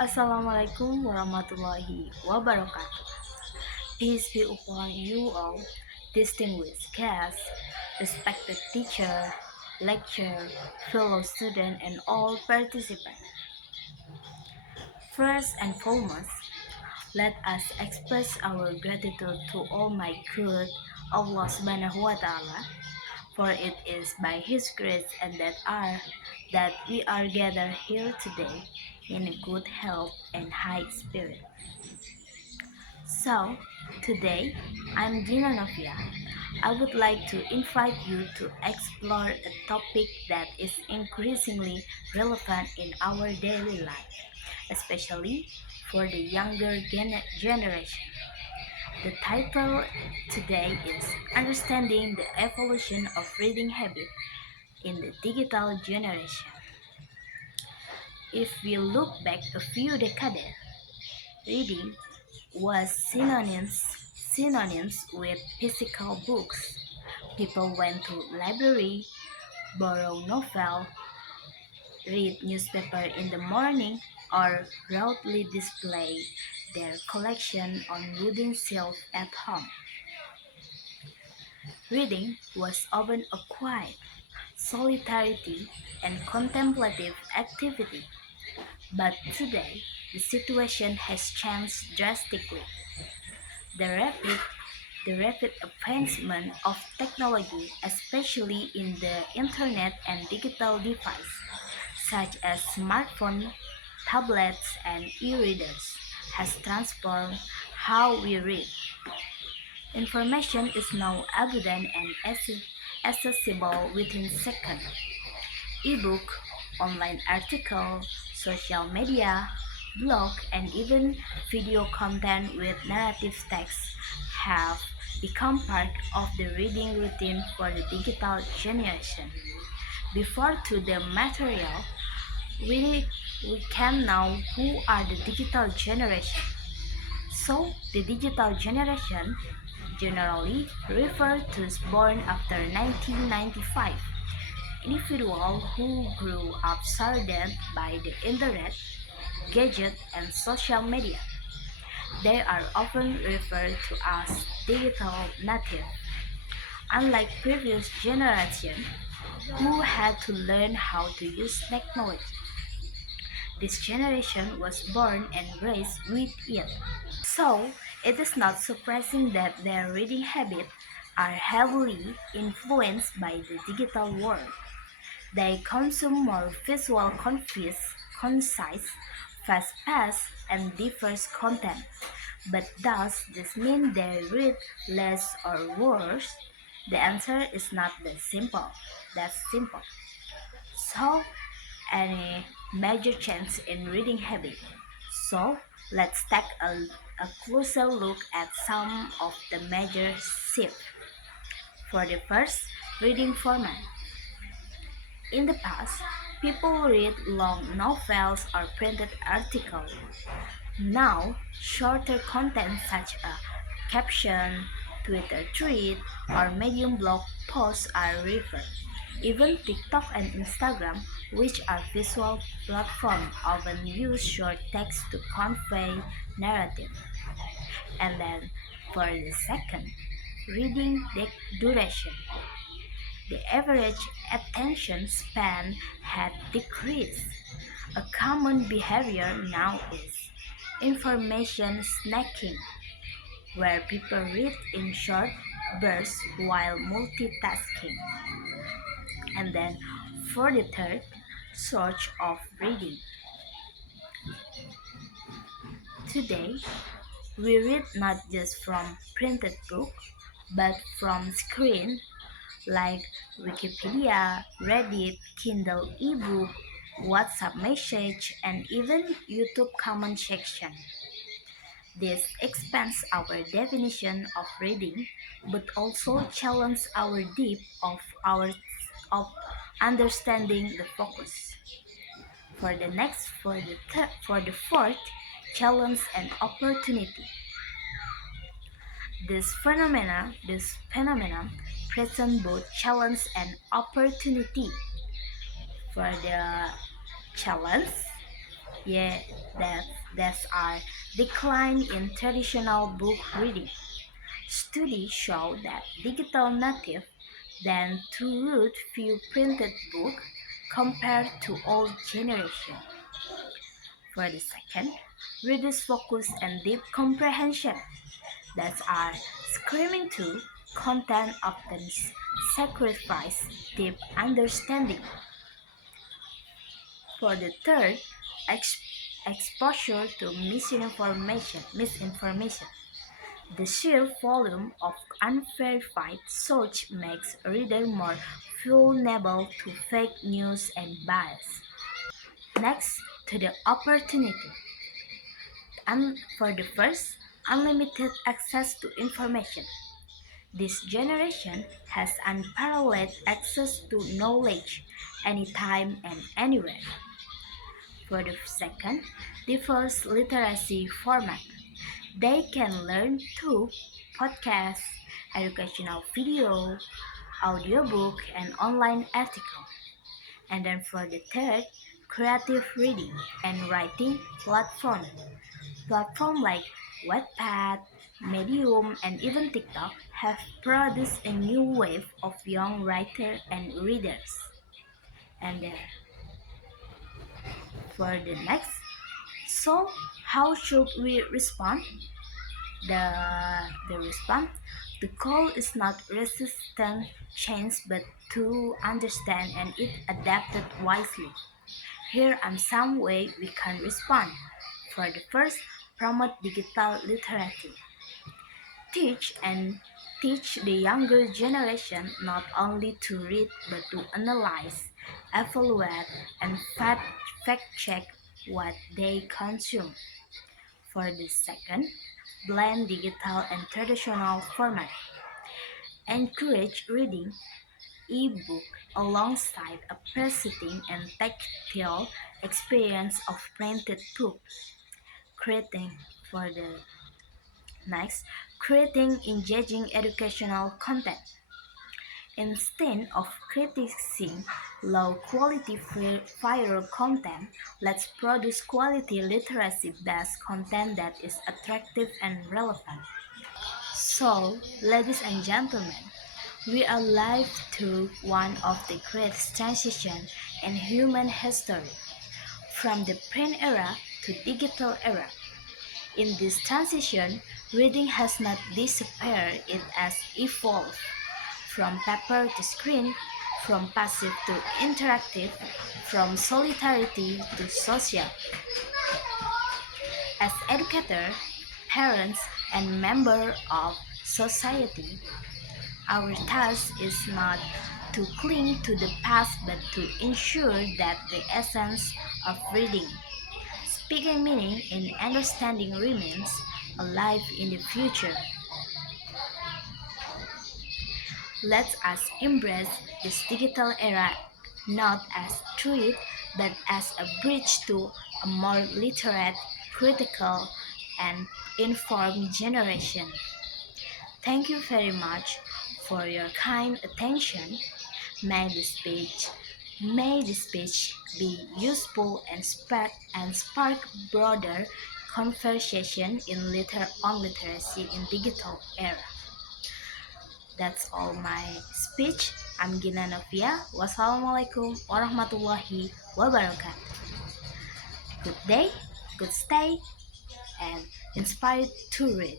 Assalamualaikum warahmatullahi wabarakatuh. Peace be upon you all, distinguished guests, respected teacher, lecturer, fellow student, and all participants. First and foremost, let us express our gratitude to Almighty God, Allah Subhanahu wa Ta'ala, for it is by His grace and that we are gathered here today in good health and high spirit. So, today I'm Gina Nofia. I would like to invite you to explore a topic that is increasingly relevant in our daily life, especially for the younger generation. The title today is Understanding the Evolution of Reading Habit in the Digital Generation. If we look back a few decades, reading was synonyms with physical books. People went to library, borrow novel, read newspaper in the morning, or proudly display their collection on wooden shelf at home. Reading was often a quiet, solitary, and contemplative activity, but today the situation has changed drastically. The rapid The rapid advancement of technology, especially in the internet and digital devices, such as smartphones, tablets, and e-readers, has transformed how we read. Information is now abundant and accessible within seconds. E-book, online article, social media, blog, and even video content with narrative text have become part of the reading routine for the digital generation. Before to the material, we can know who are the digital generation. So, the digital generation generally refer to those born after 1995 individuals who grew up surrounded by the internet, gadgets, and social media. They are often referred to as digital native. Unlike previous generations who had to learn how to use technology, this generation was born and raised with it. So, it is not surprising that their reading habits are heavily influenced by the digital world. They consume more visual, concise, fast-paced, and diverse content. But does this mean they read less or worse? The answer is not that simple. So, any major change in reading habit. So, let's take a closer look at some of the major shifts. For the first, reading format. In the past, people read long novels or printed articles. Now, shorter content such as caption, Twitter tweet, or Medium blog posts are referred. Even TikTok and Instagram, which are visual platforms, often use short text to convey narrative. And then, for the second, reading the duration. The average attention span had decreased. A common behavior now is information snacking, where people read in short bursts while multitasking. And then for the third, search of reading. Today, we read not just from printed book, but from screen like Wikipedia, Reddit, Kindle ebook, WhatsApp message, and even YouTube comment section. This expands our definition of reading, but also challenges our depth of understanding the focus. For the fourth, challenge and opportunity. This phenomenon present both challenge and opportunity. For the challenge, yeah, that are decline in traditional book reading. Studies show that digital native tend to read few printed books compared to old generation. For the second, reduce focus and deep comprehension that are screaming to content often sacrifice deep understanding. For the third, exposure to misinformation. The sheer volume of unverified search makes a reader more vulnerable to fake news and bias. Next, to the opportunity. And for the first, unlimited access to information. This generation has unparalleled access to knowledge anytime and anywhere. For the second, diverse literacy format. They can learn through podcasts, educational video, audiobook, and online article. And then for the third, creative reading and writing platform. Platforms like Wattpad, Medium, and even TikTok have produced a new wave of young writers and readers. And for the next, so how should we respond? The response, the goal is not resistant change but to understand and it adapted wisely. Here are some ways we can respond. For the first, promote digital literacy. Teach and teach the younger generation not only to read but to analyze, evaluate, and fact check what they consume. For the second, blend digital and traditional format. Encourage reading e-book alongside a presenting and tactile experience of printed book. Creating for the next, creating engaging educational content. Instead of criticizing low quality viral content, let's produce quality literacy based content that is attractive and relevant. So, ladies and gentlemen, we are live through one of the greatest transitions in human history, from the print era to digital era. In this transition, reading has not disappeared, it has evolved from paper to screen, from passive to interactive, from solidarity to social. As educators, parents, and members of society, our task is not to cling to the past but to ensure that the essence of reading, speaking meaning, and understanding remains alive in the future. Let us embrace this digital era not as threat but as a bridge to a more literate, critical, and informed generation. Thank you very much for your kind attention. May the speech May the speech be useful and spark broader conversation on literacy in digital era. That's all my speech. I'm Gina Nofia. Wassalamualaikum warahmatullahi wabarakatuh. Good day, good stay, and inspired to read.